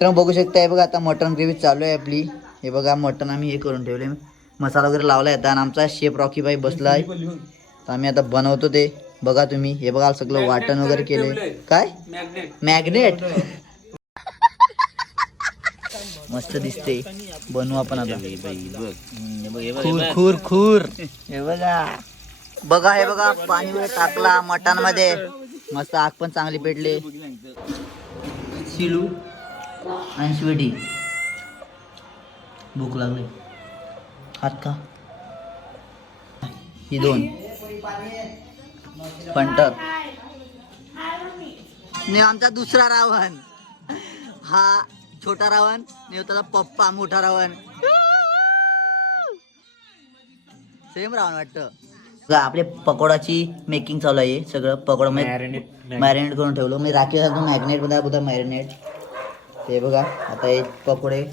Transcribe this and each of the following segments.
तर बघू शकता हे बघा आता मटन ग्रेव्ही चालू आहे आपली. हे बघा मटन आम्ही हे करून ठेवले, मसाला वगैरे लावला आहे आणि आमचा शेफ रॉकी भाई बसला आहे. तर आम्ही आता बनवतो ते बघा तुम्ही. हे बघा सगळं वाटण वगैरे केले. काय मॅग्नेट मस्त दिसते. बनवू आपण आता. खूर खूर खूर. हे बघा बघा हे बघा पाणी वगैरे टाकला मटण मध्ये. मस्त आग पण चांगली पेटले. शिलू आणि स्वीटी भूक लागली. हात का ही दोन पंटर ने आमचा दुसरा रावण. हा छोटा रावण ने त्याचा पप्पा मोठा रावण. सेम रावण वाटतं. आपले पकोडाची मेकिंग चालू आहे. सगळं पकोडा मॅरिनेट करून ठेवलं मी. राखी मॅग्नेट मध्ये मॅरिनेट. ते बघा आता हे पकोडे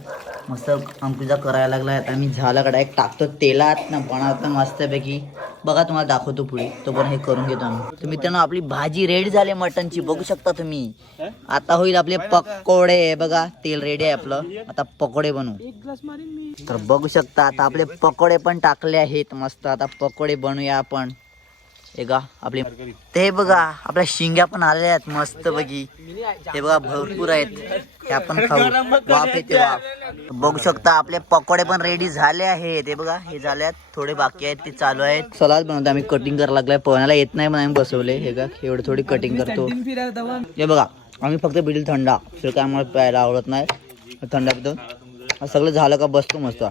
मस्त आमटीचा करायला लागला. आता मी झाला कडा एक टाकतो तेलात ना बनवतो मस्तपैकी. बघा तुम्हाला दाखवतो पुढे. तो पण हे करून घेतो आम्ही. तर मित्रांनो आपली भाजी रेडी झाली मटनची बघू शकता तुम्ही. आता होईल आपले पकोडे. बघा तेल रेडी आहे आपलं. आता पकोडे बनवू. तर बघू शकता आता आपले पकोडे पण टाकले आहेत मस्त. आता पकोडे बनवूया आपण. हे का आपले ते बघा आपल्या शिंग्या पण आलेल्या आहेत मस्त पैकी. हे बघा भरपूर आहेत. हे आपण खाऊ. वाफ येते वाफ. बघू शकता आपले पकोडे पण रेडी झाले आहेत. हे बघा हे झाले थोडे बाकी आहेत ते चालू आहेत. सलाद बनवतो आम्ही. कटिंग करायला लागलाय. पवनाला येत नाही म्हणून आम्ही बसवले. हे का एवढं थोडी कटिंग करतो. हे बघा आम्ही फक्त पिढी थंडा काय आम्हाला प्यायला आवडत नाही. थंडा पितो. सगळं झालं का बसतो मस्त.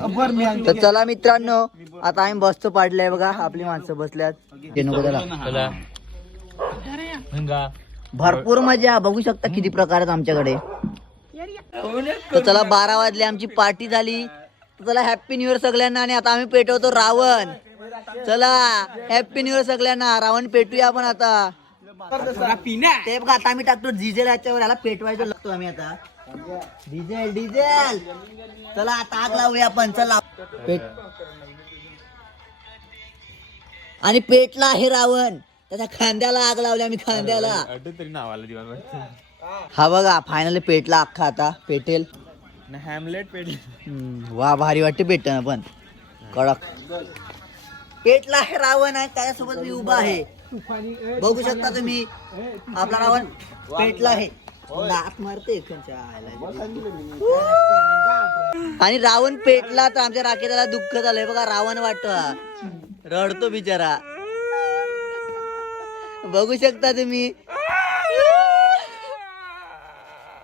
तर चला मित्रांनो आता आम्ही बसतो पाडलंय बघा. आपली माणसं बसल्यात. भरपूर मजा बघू शकता किती प्रकार आहेत आमच्याकडे. तर चला 12 वाजले आमची पार्टी झाली. चला हॅप्पी न्यू इयर सगळ्यांना. आणि आता आम्ही पेटवतो रावण. चला हॅप्पी न्यू इयर सगळ्यांना. रावण पेटूया आपण आता. ते बघा आता आम्ही टाकतो डिझेल याच्यावर. याला पेटवायचं लागतो आम्ही आता. Diesel diesel. चला आता आग लावूया आपण. चला पेट. आणि पेटला आहे रावण. त्याच्या खांद्याला आग लावली आम्ही. खांद्याला हा बघा फायनली पेटला अख्खा. आता पेटेल. हॅमलेट पेटले. वा भारी वाटते पेटणं पण कडक. पेटला आहे रावण आहे. त्याच्यासोबत मी उभा आहे. बघू शकता तुम्ही आपला रावण पेटला आहे. नाक मारते. आणि रावण पेटला तर आमच्या राकेशाला दुःख झालंय बघा. रावण वाटत रडतो बिचारा. बघू शकता तुम्ही